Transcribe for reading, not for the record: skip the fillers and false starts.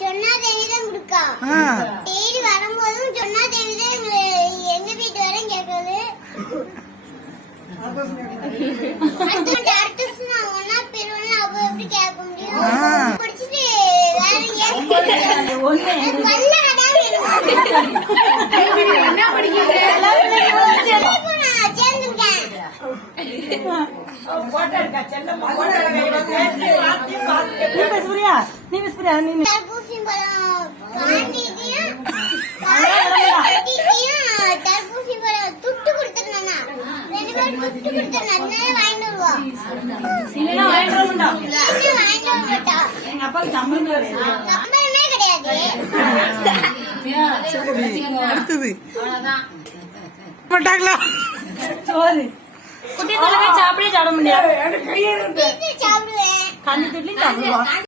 சொன்னா தேவிதான் கொடுக்கா. தேடி வரும்போதும் சொன்னா தேவிதான் எங்க வீட்டு வரை கேட்காது. ஒன்னா பெருவா அவ எப்படி கேட்க முடியும்? படிச்சுட்டு வேற என்ன படிக்கிறேன் தர்பூசணி பழம் தர்பூசணி பழம் துட்டு கொடுத்துருந்தா 2 பேரும் துட்டு கொடுத்துருந்தா வாங்கிட்டு வருவோம். சம்பளமே கிடையாது. சாப்பிடவே சாப்பிட முடியாது. சாப்பிடுவேன்.